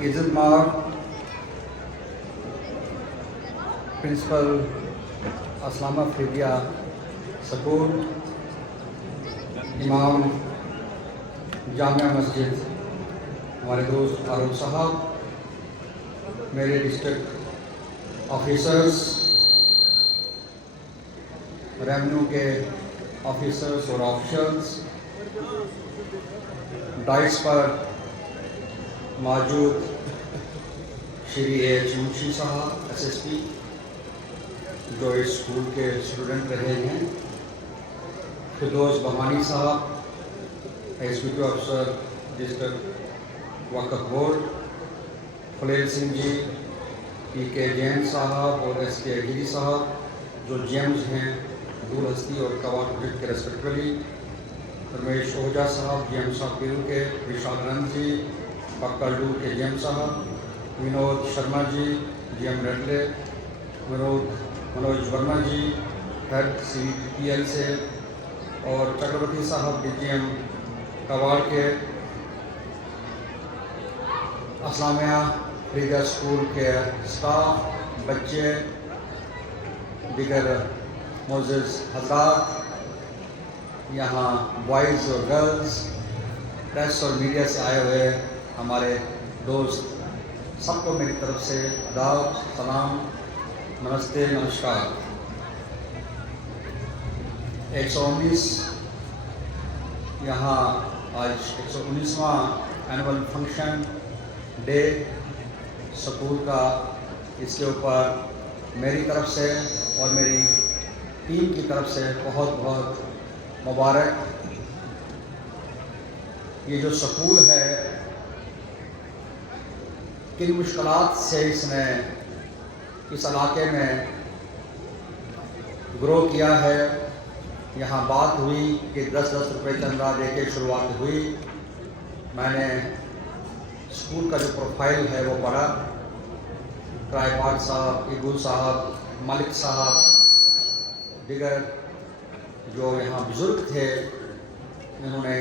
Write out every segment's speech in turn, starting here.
عزت مار principal اسلامہ Faridia school, امام جامعہ مسجد ہمارے دوست فاروق صاحب، میرے ڈسٹرکٹ آفیسرز، ریونیو کے آفیسرز اور آفیشلز، ڈائس پر موجود شری ایچ منشی صاحب SSP جو اس اسکول کے اسٹوڈنٹ رہے ہیں، فردوس بھوانی صاحب ایگزیکٹو افسر ڈسٹرکٹ وقف بورڈ، فلیل سنگھ جی، PK جین صاحب اور SK گیری صاحب جو GMs ہیں دور ہستی اور کوا پروجیکٹ کے ریسپیکٹولی، رمیش اوجھا صاحب GM صاحب بیرو کے، وشال نند جی پکڑڈو کے GM صاحب، ونود شرما جی GM رڈلے، منوج ورما جی ہیڈ CPL سے، اور چکرورتی صاحب DGM کواڑ کے، اسلامیہ فریدیہ اسکول کے اسٹاف، بچے، دیگر معزز حضرات، یہاں بوائز اور گرلز، پریس اور میڈیا سے آئے ہوئے ہمارے دوست، سب کو میری طرف سے آداب، سلام، نمستے، نمسکار۔ 119 یہاں آج 119واں اینول فنکشن ڈے سکول کا، اس کے اوپر میری طرف سے اور میری ٹیم کی طرف سے بہت بہت مبارک۔ یہ جو سکول ہے کن مشکلات سے اس نے اس علاقے میں گرو کیا ہے، یہاں بات ہوئی کہ 10-10 روپے چندہ دے کے شروعات ہوئی۔ میں نے اسکول کا جو پروفائل ہے وہ پڑھا، کرائے پاک صاحب، ایگو صاحب، ملک صاحب، دیگر جو یہاں بزرگ تھے، انہوں نے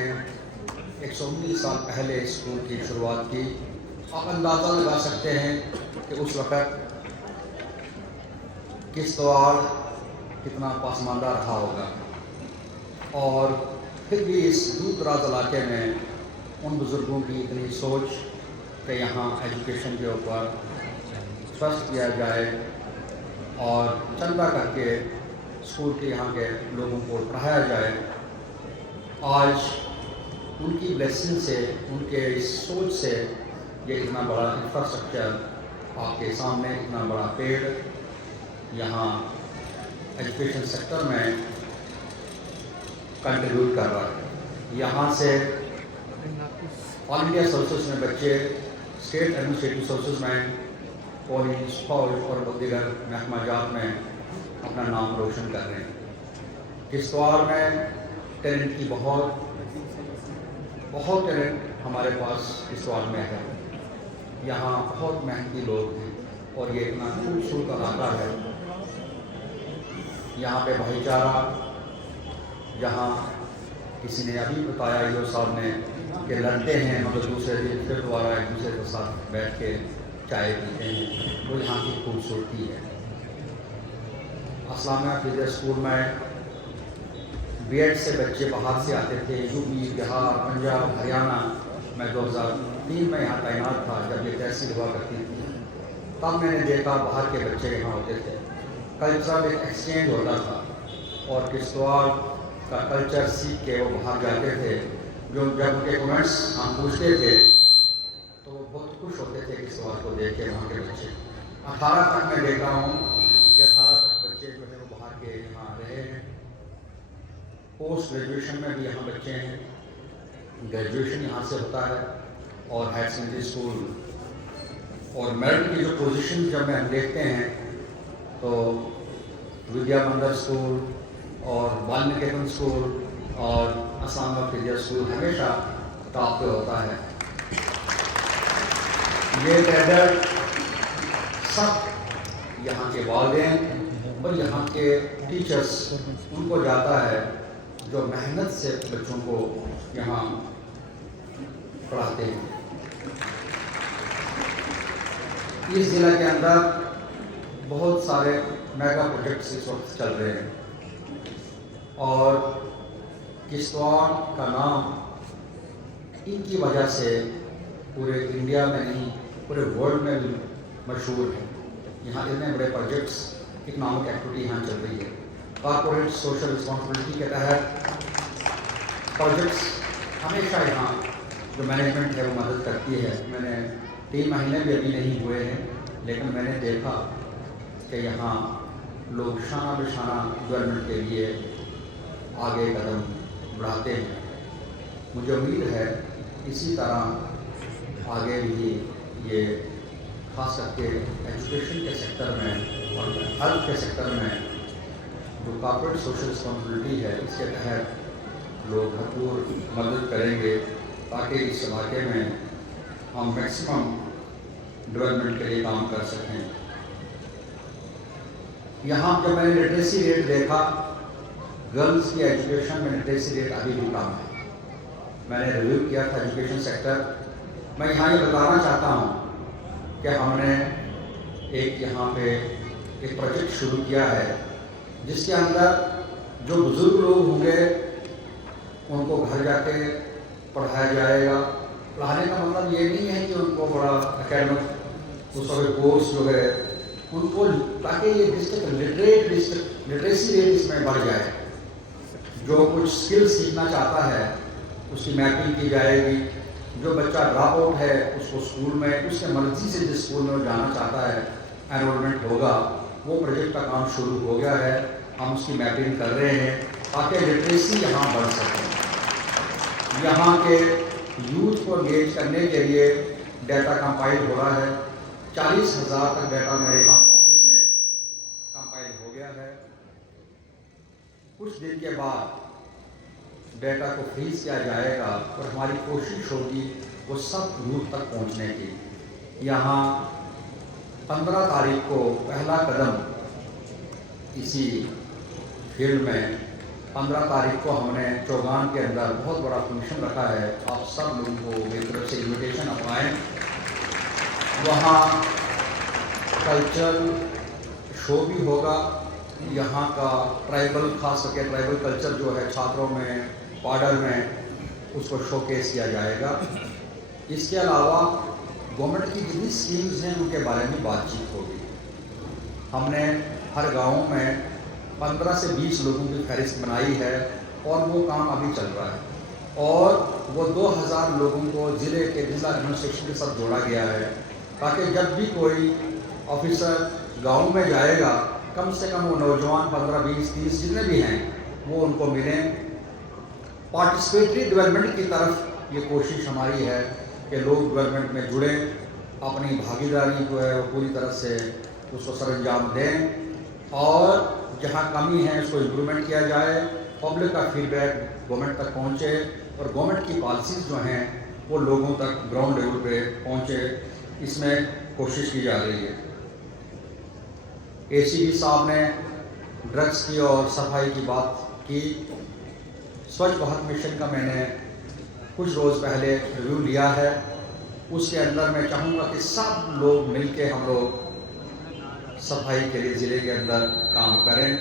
119 سال پہلے اسکول کی شروعات کی۔ آپ اندازہ لگا سکتے ہیں کہ اس وقت کس طور کتنا پسماندہ رہا ہوگا، اور پھر بھی اس دور دراز علاقے میں ان بزرگوں کی اتنی سوچ کہ یہاں ایجوکیشن کے اوپر ٹرسٹ کیا جائے اور چندہ کر کے اسکول کے یہاں کے لوگوں کو پڑھایا جائے۔ آج ان کی بلیسنگ سے، ان کے اس سوچ سے یہ اتنا بڑا انفراسٹرکچر آپ کے سامنے، اتنا بڑا پیڑ یہاں ایجوکیشن سیکٹر میں کنٹریبیوٹ کر رہا ہے۔ یہاں سے آل انڈیا سروسز میں بچے، اسٹیٹ ایڈمنسٹریٹو سروسز میں، پولیس، فوج اور دیگر محکمہ جات میں اپنا نام روشن کر رہے ہیں۔ کشتواڑ میں ٹیلنٹ کی بہت ٹیلنٹ ہمارے پاس کشتواڑ میں ہے، یہاں بہت محنتی لوگ ہیں اور یہ اتنا خوبصورت علاقہ ہے۔ یہاں پہ بھائی چارہ، جہاں کسی نے ابھی بتایا ایو صاحب نے کہ لڑتے ہیں مگر دوسرے دن پھر دوبارہ ایک دوسرے کے ساتھ بیٹھ کے چائے پیتے ہیں، وہ یہاں کی خوبصورتی ہے۔ اسلامیہ فریدیہ اسکول میں BEd سے بچے باہر سے آتے تھے، UP، بہار، پنجاب، ہریانہ۔ میں 2003 میں یہاں تعینات تھا جب یہ تحصیل ہوا کرتی تھی، تب میں نے دیکھا باہر کے بچے یہاں ہوتے تھے، کلچرل ایک ایکسچینج ہوتا تھا، اور کشتواڑ کا کلچر سیکھ کے وہ باہر جاتے تھے۔ جب ان کے کمنٹس ہم پوچھتے تھے تو وہ بہت خوش ہوتے تھے کشتواڑ کو دیکھ کے، وہاں کے بچے۔ 18 تک میں دیکھ رہا ہوں کہ 18 تک بچے جو ہے وہ باہر کے یہاں رہے ہیں۔ پوسٹ گریجویشن میں بھی یہاں بچے ہیں، گریجویشن یہاں سے ہوتا ہے، اور ہائر سیکنڈری اسکول اور میرٹ کی جو پوزیشن جب میں ہم دیکھتے ہیں تو ودیا مندر اسکول اور بال نکیتن اسکول اور اسلامیہ فریدیہ اسکول ہمیشہ ٹاپ پہ ہوتا ہے۔ یہ کیڈر سب یہاں کے والدین اور یہاں کے ٹیچرز ان کو جاتا ہے جو محنت سے بچوں کو یہاں پڑھاتے ہیں۔ اس ضلع کے اندر بہت سارے میگا پروجیکٹس اس وقت چل رہے ہیں اور کشتواڑ کا نام ان کی وجہ سے پورے انڈیا میں نہیں پورے ورلڈ میں بھی مشہور ہے. یہاں اتنے بڑے پروجیکٹس اکنامک ایکٹیویٹی یہاں چل رہی ہے. کارپوریٹ سوشل رسپانسبلٹی کے تحت پروجیکٹس ہمیشہ یہاں جو مینجمنٹ ہے وہ مدد کرتی ہے. میں نے 3 مہینے بھی ابھی نہیں ہوئے ہیں لیکن میں نے دیکھا کہ یہاں لوگ شانہ بشانہ ڈیولپمنٹ کے لیے آگے قدم بڑھاتے ہیں. مجھے امید ہے اسی طرح آگے بھی یہ خاص کر کے ایجوکیشن کے سیکٹر میں اور ہیلتھ کے سیکٹر میں جو کارپوریٹ سوشل رسپانسبلٹی ہے اس کے تحت لوگ بھرپور مدد کریں گے تاکہ اس علاقے میں ہم میکسیمم ڈیولپمنٹ کے لیے کام کر سکیں. یہاں جب میں نے لٹریسی ریٹ دیکھا گرلز کی ایجوکیشن میں لٹریسی ریٹ ابھی بھی کم ہے. میں نے ریویو کیا تھا ایجوکیشن سیکٹر. میں یہاں یہ بتانا چاہتا ہوں کہ ہم نے ایک یہاں پہ ایک پروجیکٹ شروع کیا ہے جس کے اندر جو بزرگ لوگ ہوں گے ان کو گھر جا کے پڑھایا جائے گا. پڑھانے کا مطلب یہ نہیں ہے کہ ان کو بڑا اکیڈمک اس کا کورس جو ہے ان کو تاکہ یہ ڈسٹرکٹ لٹریسی ریٹ اس میں بڑھ جائے. جو کچھ اسکل سیکھنا چاہتا ہے اس کی میپنگ کی جائے گی. جو بچہ ڈراپ آؤٹ ہے اس کو اسکول میں اس کے مرضی سے جس اسکول میں وہ جانا چاہتا ہے انرولمنٹ ہوگا. وہ پروجیکٹ کا کام شروع ہو گیا ہے. ہم اس کی میپنگ کر رہے ہیں تاکہ لٹریسی یہاں بڑھ سکے. یہاں کے یوتھ کو انگیج کرنے کے لیے ڈیٹا کمپائل ہو رہا ہے. 40,000 تک ڈیٹا میرے آفس میں کمپائل ہو گیا ہے. کچھ دن کے بعد ڈیٹا کو فریز کیا جائے گا اور ہماری کوشش ہوگی وہ سب یوتھ تک پہنچنے کی. یہاں 15 تاریخ کو پہلا قدم اسی فیلڈ میں 15 تاریخ کو ہم نے چوگان کے اندر بہت بڑا فنکشن رکھا ہے. آپ سب لوگوں کو میری طرف سے انویٹیشن اپائیں. وہاں کلچرل شو بھی ہوگا. یہاں کا ٹرائبل خاص کر کے ٹرائبل کلچر جو ہے چھاتروں میں پاڈر میں اس کو شو کیس کیا جائے گا. اس کے علاوہ گورنمنٹ کی جتنی اسکیمز ہیں ان کے بارے میں بات چیت ہوگی. ہم نے ہر گاؤں میں 15 سے 20 لوگوں کی فہرست بنائی ہے اور وہ کام ابھی چل رہا ہے. اور وہ 2000 لوگوں کو ضلع ایڈمنسٹریشن کے ساتھ جوڑا گیا ہے تاکہ جب بھی کوئی آفیسر گاؤں میں جائے گا کم سے کم وہ نوجوان 15 20 30 جتنے بھی ہیں وہ ان کو ملیں. پارٹیسپیٹری ڈیولپمنٹ کی طرف یہ کوشش ہماری ہے کہ لوگ ڈیولپمنٹ میں جڑیں. اپنی بھاگیداری جو ہے وہ پوری طرح سے اس کو سر انجام دیں اور جہاں کمی ہے اس کو امپرومنٹ کیا جائے. پبلک کا فیڈ بیک گورنمنٹ تک پہنچے اور گورنمنٹ کی پالیسیز جو ہیں وہ لوگوں تک گراؤنڈ لیول پہ پہنچے. اس میں کوشش کی جا رہی ہے. اے سی ڈی صاحب نے ڈرگس کی اور صفائی کی بات کی. سوچھ بھارت مشن کا میں نے کچھ روز پہلے ریویو لیا ہے. اس کے اندر میں چاہوں گا کہ سب لوگ مل کے ہم لوگ صفائی کے لیے ضلع کے اندر کام کریں.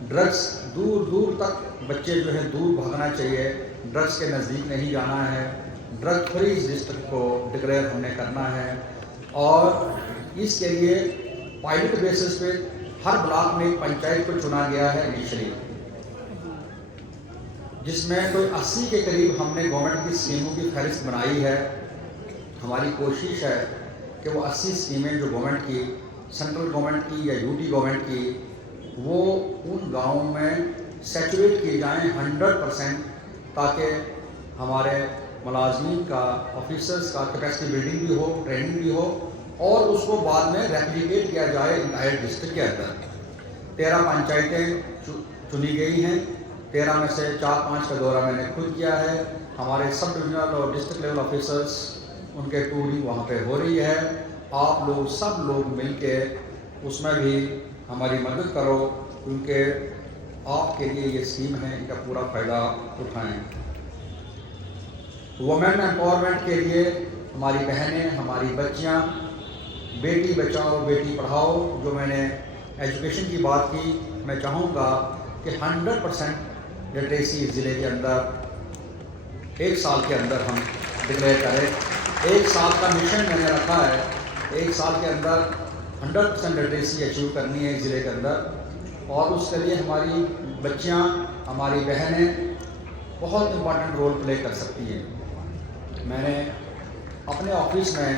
ڈرگس دور دور تک بچے جو ہے دور بھاگنا چاہیے. ڈرگس کے نزدیک نہیں جانا ہے. ڈرگ فری ڈسٹرکٹ کو ڈکلیئر ہم نے کرنا ہے اور اس کے لیے پائلٹ بیسس پہ ہر بلاک میں ایک پنچایت کو چنا گیا ہے انیشلی جس میں کوئی 80 کے قریب ہم نے گورنمنٹ کی اسکیموں کی فہرست بنائی ہے. ہماری کوشش ہے کہ وہ 80 اسکیمیں جو گورنمنٹ کی سینٹرل گورنمنٹ کی یا یو ٹی گورنمنٹ کی وہ ان گاؤں میں سیچوریٹ کی جائیں 100% تاکہ ہمارے ملازمین کا آفیسرز کا کیپیسٹی بلڈنگ بھی ہو, ٹریننگ بھی ہو اور اس کو بعد میں ریپلیکیٹ کیا جائے انٹائر ڈسٹرکٹ کے اندر. 13 پنچایتیں چنی گئی ہیں. 13 میں سے 4-5 کا دورہ میں نے خود کیا ہے. ہمارے سب ڈویژنل اور ڈسٹرکٹ لیول آفیسرز ان کے ٹورنگ وہاں پہ ہو رہی ہے. آپ لوگ سب لوگ مل کے اس میں بھی ہماری مدد کرو کیونکہ آپ کے لیے یہ اسکیم ہے, ان کا پورا فائدہ اٹھائیں. وومن امپاورمنٹ کے لیے ہماری بہنیں, ہماری بچیاں بیٹی بچاؤ بیٹی پڑھاؤ جو میں نے ایجوکیشن کی بات کی، میں چاہوں گا کہ 100% لٹریسی ضلع کے اندر 1 سال کے اندر ہم ڈکلیئر کریں۔ 1 سال کا مشن میں نے رکھا ہے، 1 سال کے اندر 100% لٹریسی اچیو کرنی ہے ضلع کے اندر، اور اس کے لیے ہماری بچیاں ہماری بہنیں بہت امپورٹنٹ رول پلے کر سکتی ہیں۔ میں نے اپنے آفس میں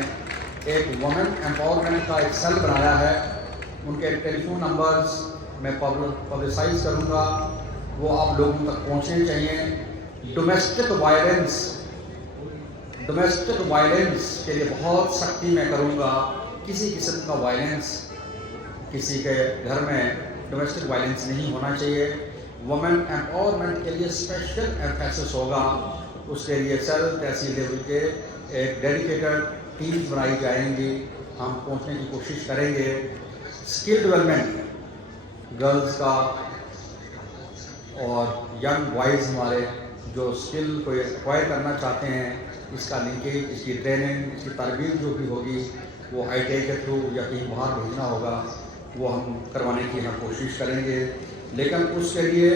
ایک وومن ایمپاورمنٹ کا ایک سیل بنایا ہے، ان کے ٹیلی فون نمبرز میں پبلسائز کروں گا، وہ آپ لوگوں تک پہنچنے چاہیے۔ ڈومیسٹک وائلنس کے لیے بہت سختی میں کروں گا، کسی قسم کا وائلنس کسی کے گھر میں ڈومیسٹک وائلنس نہیں ہونا چاہیے۔ وومن ایمپاورمنٹ کے لیے اسپیشل ایمفیسس ہوگا، اس کے لیے سیل تحصیل لیول کے ایک ڈیڈیکیٹڈ ٹیمز بنائی جائیں گی، ہم پہنچنے کی کوشش کریں گے۔ اسکل ڈیولپمنٹ گرلز کا اور ینگ بوائز ہمارے جو اسکل کو ایکوائر کرنا چاہتے ہیں، اس کا لنکیج، اس کی ٹریننگ، اس کی تربیت جو بھی ہوگی وہ آئی ٹی آئی کے تھرو یا کہیں باہر بھیجنا ہوگا، وہ ہم کروانے کی ہم کوشش کریں گے۔ لیکن اس کے لیے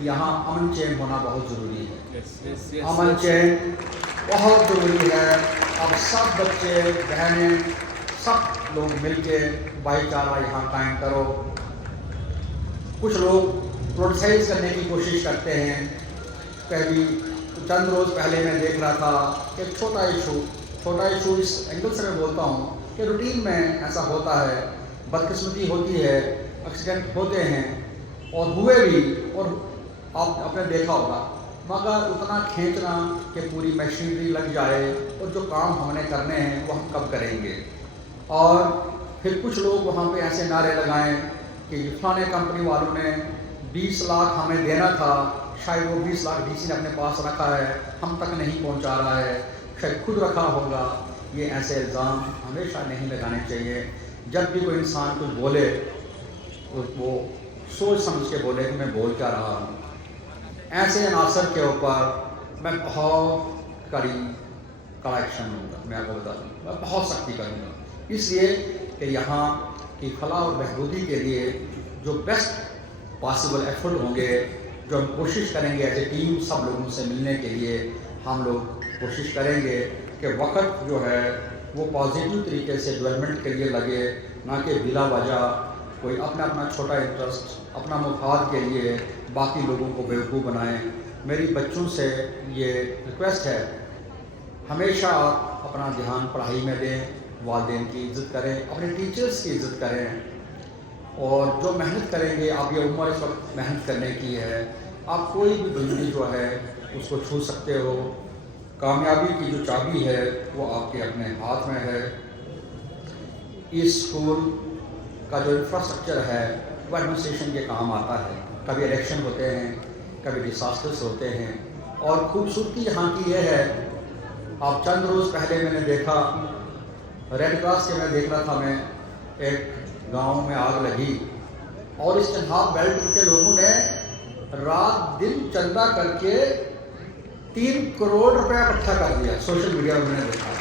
یہاں امن چین ہونا بہت ضروری ہے، امن چین بہت ضروری ہے۔ اب سب بچے بہنیں سب لوگ مل کے بھائی چارہ یہاں قائم کرو۔ کچھ لوگ پروٹیسائز کرنے کی کوشش کرتے ہیں، کبھی چند روز پہلے میں دیکھ رہا تھا کہ چھوٹا ایشو اس اینگل سے میں بولتا ہوں کہ روٹین میں ایسا ہوتا ہے، بدقسمتی ہوتی ہے، ایکسیڈنٹ ہوتے ہیں اور ہوئے بھی، اور آپ نے دیکھا ہوگا، مگر اتنا کھینچنا کہ پوری مشینری لگ جائے اور جو کام ہم نے کرنے ہیں وہ ہم کب کریں گے۔ اور پھر کچھ لوگ وہاں پہ ایسے نعرے لگائیں کہ فلانے کمپنی والوں نے 20 لاکھ ہمیں دینا تھا، شاید وہ 20 لاکھ ڈی سی نے اپنے پاس رکھا ہے، ہم تک نہیں پہنچا رہا ہے، شاید خود رکھا ہوگا۔ یہ ایسے الزام ہمیشہ نہیں لگانے چاہیے۔ جب بھی کوئی انسان کچھ بولے وہ سوچ سمجھ کے بولے کہ میں بول کیا رہا ہوں۔ ایسے عناصر کے اوپر میں بہت کڑا ایکشن لوں گا، میں آپ کو بتا دوں، میں بہت سختی کروں گا، اس لیے کہ یہاں کی فلاح اور بہبودی کے لیے جو بیسٹ پاسبل ایفرٹ ہوں گے، جو ہم کوشش کریں گے ایز اے ٹیم سب لوگوں سے ملنے کے لیے، ہم لوگ کوشش کریں گے کہ وقت جو ہے وہ پازیٹیو طریقے سے ڈیولپمنٹ کے لیے لگے، نہ کہ بلا وجہ کوئی اپنا چھوٹا انٹرسٹ، اپنا مفاد کے لیے باقی لوگوں کو بیوقوف بنائیں۔ میری بچوں سے یہ ریکویسٹ ہے، ہمیشہ آپ اپنا دھیان پڑھائی میں دیں، والدین کی عزت کریں، اپنے ٹیچرز کی عزت کریں، اور جو محنت کریں گے، آپ یہ عمر اس وقت محنت کرنے کی ہے، آپ کوئی بھی بلندی جو ہے اس کو چھو سکتے ہو۔ کامیابی کی جو چابی ہے وہ آپ کے اپنے ہاتھ میں ہے۔ اس اسکول کا جو انفراسٹرکچر ہے وہ ایڈمنسٹریشن کے کام آتا ہے، کبھی الیکشن ہوتے ہیں، کبھی ڈیساسٹرس ہوتے ہیں، اور خوبصورتی یہاں کی یہ ہے، آپ چند روز پہلے میں نے دیکھا ریڈ کراس کے میں دیکھ رہا تھا، میں ایک گاؤں میں آگ لگی اور اس چنہاب بیلٹ کے لوگوں نے رات دن چندہ کر کے 3 کروڑ روپیہ اکٹھا کر دیا، سوشل میڈیا میں نے دیکھا،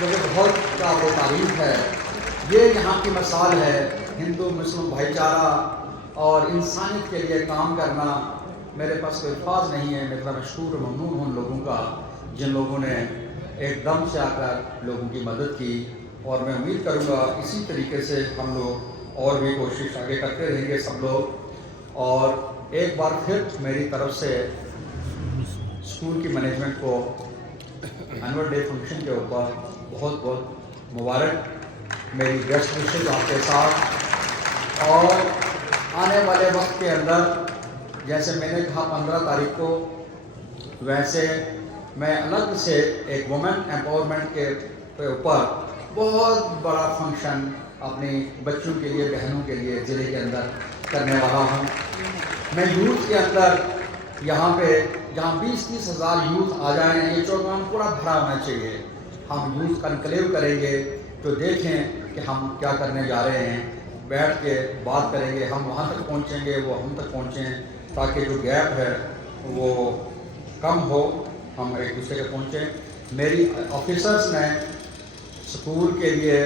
جو کہ بہت قابل تعریف ہے۔ یہ یہاں کی مثال ہے ہندو مسلم بھائی چارہ اور انسانیت کے لیے کام کرنا۔ میرے پاس کوئی الفاظ نہیں ہے، میں اتنا مشکور و ممنون ہوں ان لوگوں کا جن لوگوں نے ایک دم سے آ کر لوگوں کی مدد کی، اور میں امید کروں گا اسی طریقے سے ہم لوگ اور بھی کوشش آگے کرتے رہیں گے سب لوگ۔ اور ایک بار پھر میری طرف سے اسکول کی مینجمنٹ کو اینول ڈے فنکشن کے اوپر بہت بہت مبارک، میری بیسٹ وشز آپ کے ساتھ، اور آنے والے وقت کے اندر جیسے میں نے کہا 15 تاریخ کو، ویسے میں الگ سے ایک وومن ایمپاورمنٹ کے اوپر بہت بڑا فنکشن اپنی بچوں کے لیے، بہنوں کے لیے ضلع کے اندر کرنے والا ہوں۔ میں یوتھ کے اندر یہاں پہ جہاں 20-30 ہزار یوتھ آ جائیں، یہ چوگان پورا بھرا ہونا چاہیے۔ ہم یوتھ کنکلیو کریں گے تو دیکھیں کہ ہم کیا کرنے جا رہے ہیں، بیٹھ کے بات کریں گے، ہم وہاں تک پہنچیں گے، وہ ہم تک پہنچیں، تاکہ جو گیپ ہے وہ کم ہو، ہم ایک دوسرے کے پہنچیں۔ میری آفیسرز نے اسکول کے لیے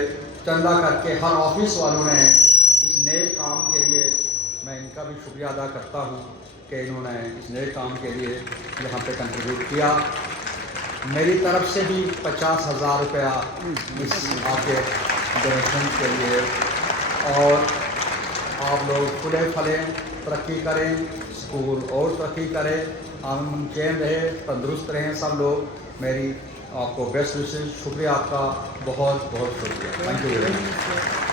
چندہ کر کے ہر آفس والوں نے اس نئے کام کے لیے میں ان کا بھی شکریہ ادا کرتا ہوں کہ انہوں نے اس نئے کام کے لیے یہاں پہ کنٹریبیوٹ کیا. میری طرف سے بھی 50,000 روپیہ اس آپ کے ڈونیشن کے لیے. اور آپ لوگ پھلے پھلیں، ترقی کریں، اسکول اور ترقی کریں، امن چین رہے، تندرست رہیں سب لوگ. میری آپ کو بیسٹ وشز. شکریہ آپ کا، بہت بہت شکریہ. Thank you very much.